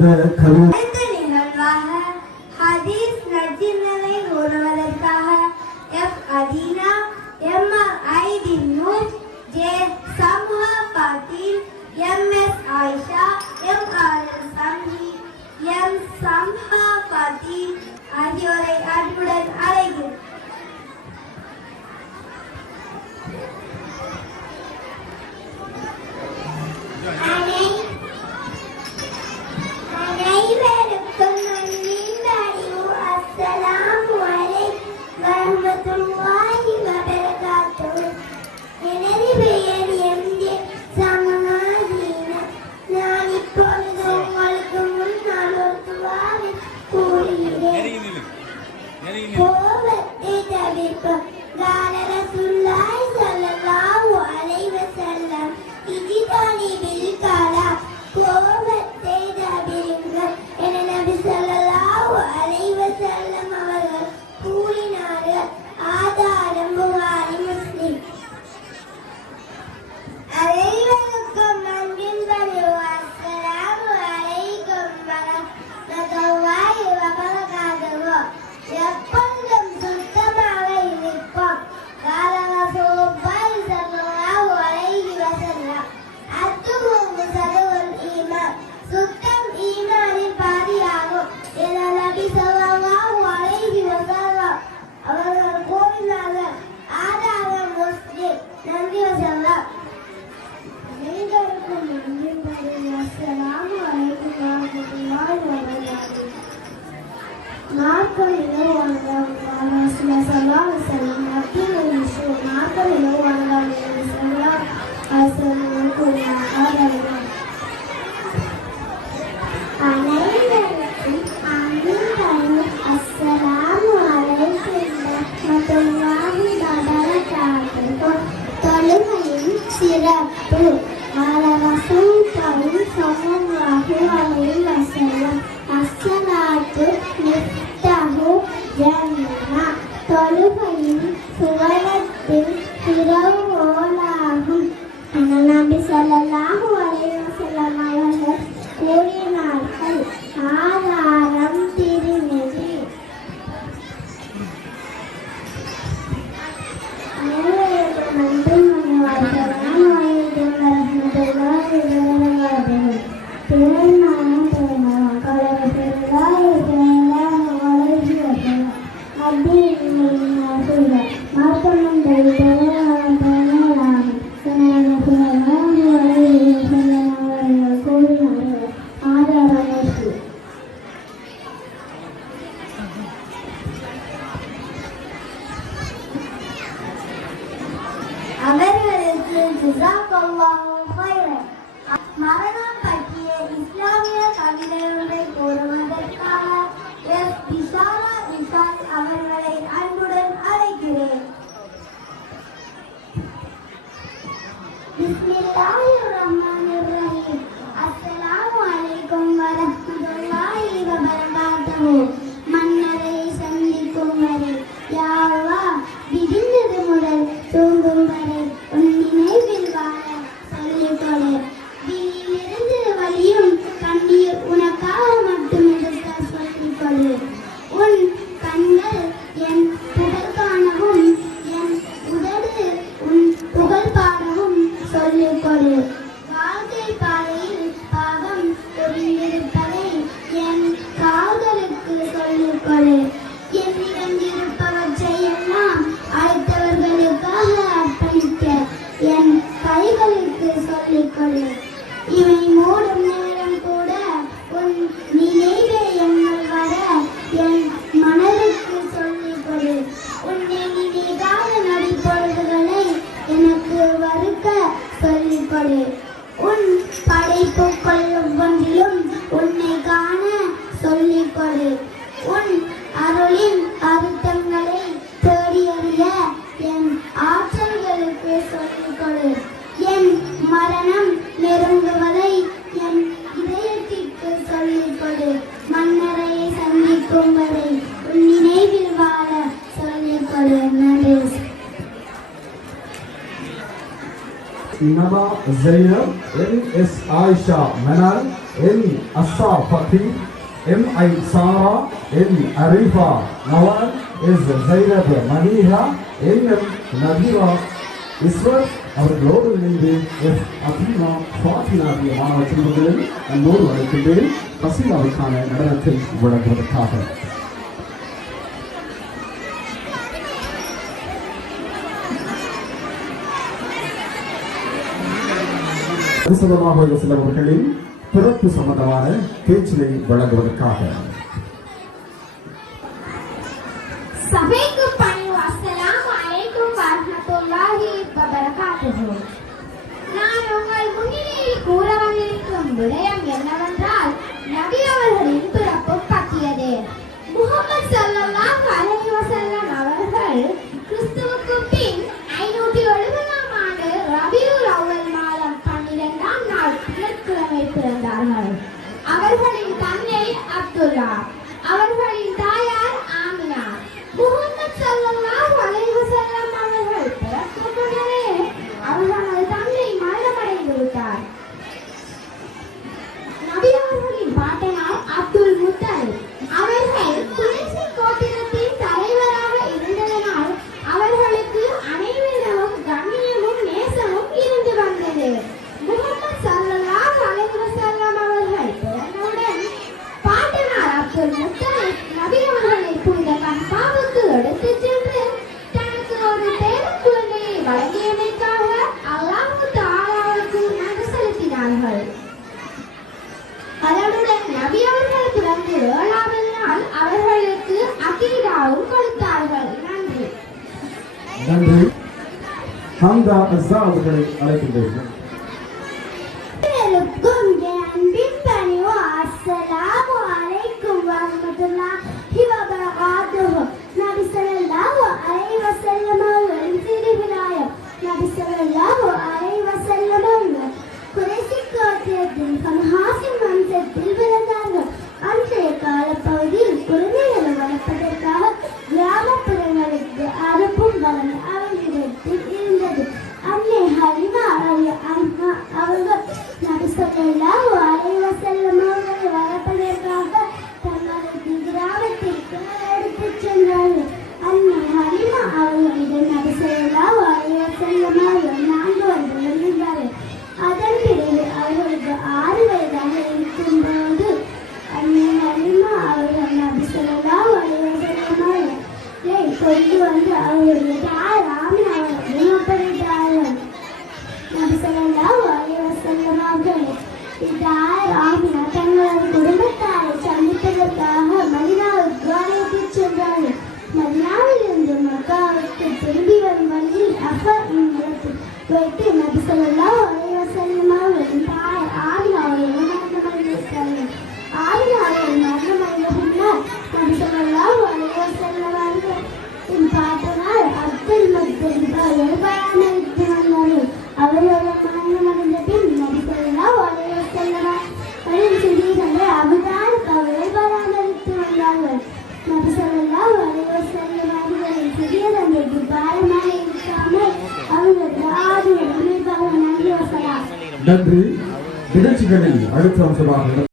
அந்த நிகழ்வாக ஹதீஸ் நஜினவை கூறுவதற்காக F Atheena, M I D Noor, J Samha Patil, M S Ayisha, M R L Samhi, M Samha Patil ஆகியோரை அன்புடன் அழைக்கிறேன். மரணம் பற்றிய இஸ்லாமிய கவிதைகளை கூறுவதற்காக எஸ் இஷாரா இஷால் அவர்களை அன்புடன் அழைக்கிறேன். பிஸ்மில்லாஹிர்ரஹ்மானிர்ரஹீம். அஸ்ஸலாமு அலைக்கும் வரஹ்மத்துல்லாஹி வபரகாத்துஹு. மன்னரை சந்திக்கும் வரை யா அல்லாஹ், விடிந்தது முதல் தூங்கும் வரை உன் நினைவில் வாழ சொல்லிக் கொடு. விழியிலிருந்து வலியும் கண்ணீர் உனக்காக மட்டும் எடுக்க சொல்லிக் கொடு. உன் கண்கள் என் புகழ் காணவும், என் உதடு உன் புகழ் பாடவும் சொல்லிக் கொடு. வாழ்க்கை பாதையில் பாவம் புரிந்திருப்பதை என் காதலுக்கு சொல்லிக் கொடு. என்னிடம் இருப்பவற்றை எல்லாம் அடுத்தவர்களுக்காக அர்ப்பணிக்க என் கைகளுக்கு சொல்லிக் கொடு. இவை மூடும் நேரம் கூட உன் நினைவே எண்ணல் வர என் மனதுக்கு சொல்லிக் கொடு. உன்னை நினைக்காத நடிப்பொழுதுகளை எனக்கு வறுக்க சொல்லிக் கொடு. உன் படைப்புக்கள் ஒவ்வொன்றிலும் உன்னை காண சொல்லிக் கொடு. உன் அருளின் அர்த்தங்களை தேடி அறிய என் ஆற்றல்களுக்கு சொல்லிக் கொடு. என் மரணம் நெருங்குவதை என் இதயத்திற்கு சொல்லிக் கொடு. மன்னரை சந்திக்கும் வரை உன் நினைவில் வாழ சொல்லிக் கொடு. நன்றி. Inama Zeynep, M.S. Ayşe Menal, N Assa Fathi, M I Sara, N Arifa Nawal, S Zainab Maniha, N M Nabeera Iswath அவர்களோடு இணைந்து எஸ் அபீனா ஃபாத்தினா ஆகிய மாணவ செல்வங்களில் அன்போடு அழைக்கின்றேன் கசீதாவுக்கான நடனத்தை வழங்குவதற்காக. அவர்களின் பிறப்பு சம்பந்தமான பேச்சினை வழங்குவதற்காக. சபைக்கு பணிவு. அஸ்ஸலாமு அலைக்கும் வரஹ்மத்துல்லாஹி வபரகாத்துஹு. நான் உங்கள் முன்னிலையில் கூற வந்திருக்கும் விடயம் என்னவென்றால் நபி அவர்களின் பிறப்பு பற்றியதே. முஹம்மது ஸல்லல்லாஹு அலைஹி வஸல்லம் அவர்கள் கிறிஸ்துவுக்கு பின் 570ஆம் ஆண்டு ரபியுல் அவ்வல் மாதம் 12ஆம் நாள் திங்கட்கிழமை பிறந்தார்கள். அவர்களின் தந்தை அப்துல்லா, அவர்களின் தாயார் ஆமினா. முஹம்மது ஸல்லல்லாஹு அலைஹி வஸல்லம் அவர்கள் பிறக்கும் முன்னரே அவர்களது தந்தை மரணமடைந்து விட்டார். நபி அவர்களின் பாட்டனார் அப்துல் முத்தலிப். அவர்கள் குறைஷி கோத்திரத்தின் தலைவராக இருந்ததனால் அவர்களுக்கு அனைவரிடமும் கண்ணியமும் நேசமும் இருந்து வந்தது. முஹம்மது ஸல்லல்லாஹு அலைஹி வஸல்லம் அவர்கள் பிறந்தவுடன் பாட்டனார் அப்துல் முத்தலிப் நபி அவர்களை புனித கஃபாவுக்கு எடுத்துச் சென்று தனக்கு ஒரு பேரக் குழந்தையை வழங்கியமைக்காக அல்லாஹ் தஆலாவுக்கு நன்றி செலுத்தினார்கள். அதனுடன் நபி அவர்கள் பிறந்து 7வது நாள் அவர்களுக்கு அகீதாவும் கொடுத்தார்கள். நன்றி. நன்றி. ஹம்தா அஸ்ஸா அவர்களை அழைக்கின்றேன். அன்பின் பணிவு. அஸ்ஸலாமு அலைக்கும் வரஹ்மத்துல்லாஹி வபரகாத்துஹு. நபி ஸல்லல்லாஹு அலைஹி வஸல்லம் அவர்களின் திருவிழாயம். நபி ஸல்லல்லாஹு அலைஹி வஸல்லம் அவர்கள் குறைஷி கோத்திரத்தின் ஹாசிம் வம்சத்தில் பிறந்தார்கள். அன்றைய காலப்பகுதியில் குழந்தைகளை வளர்ப்பதற்காக கிராமப்புறங்களுக்கு அனுப்பும் வளமை அவர்களிடத்தில் இருந்தது. அன்னை ஹலிமா அவர்கள் நபி ஸல்லல்லாஹு அலைஹி வஸல்லம் அவர்களை வளர்ப்பதற்காக தங்களது கிராமத்திற்கு எடுத்துச் சென்றார்கள். அன்னை ஹலிமா அவர்களிடம் நபி ஸல்லல்லாஹு அலைஹி வஸல்லம் அவர்கள் 4 வருடங்கள் இருந்தார்கள். அதன் பிறகு அவர்களுக்கு 6 வயதாக இருக்கும்போது அன்னை ஹலிமா அவர்கள் நபி ஸல்லல்லாஹு அலைஹி வஸல்லம் அவர்களை கொண்டு வந்து அவர்களுடைய தாய் ஆமினா அவர்களிடம் ஒப்படைத்தார்கள். நபி ஸல்லல்லாஹு அலைஹி வஸல்லம் அவர்கள் தாய் ஆமினா தங்களது குடும்பத்தாரை சந்திப்பதற்காக மதீனாவுக்கு அழைத்துச் சென்றார்கள். மதீனாவில் இருந்து மக்காவுக்கு திரும்பி வரும் வழியில் நிலத்தில் வைத்து நபி ஸல்லல்லாஹு அலைஹி வஸல்லம் அவர்களின் தாய் ஆமினா அவர்கள் மரணமடைந்தார்கள். ஆமினா அவர்கள் மரணமடைந்த பின்னர் நபி ஸல்லல்லாஹு அலைஹி வஸல்லம் அவர்களின் பாட்டனார் அப்துல் முத்தலிப் அவர்கள் பராமரித்து வந்தார்கள். அவர்கள் மரணமடைந்த பின் நபி ஸல்லல்லாஹு அலைஹி வஸல்லம் அவர்களின் சிறிய தந்தை அபூ தாலிப் அவர்கள் பராமரித்து வந்தார்கள். நபி ஸல்லல்லாஹு அலைஹி வஸல்லம் அவர்களின் சிறிய தந்தைக்கு பாரமாக இருக்காமல் அவர்களுக்கு ஆதியுடன் நன்றி. நன்றி. நிகழ்ச்சிகளில் அடுத்த அம்சமாக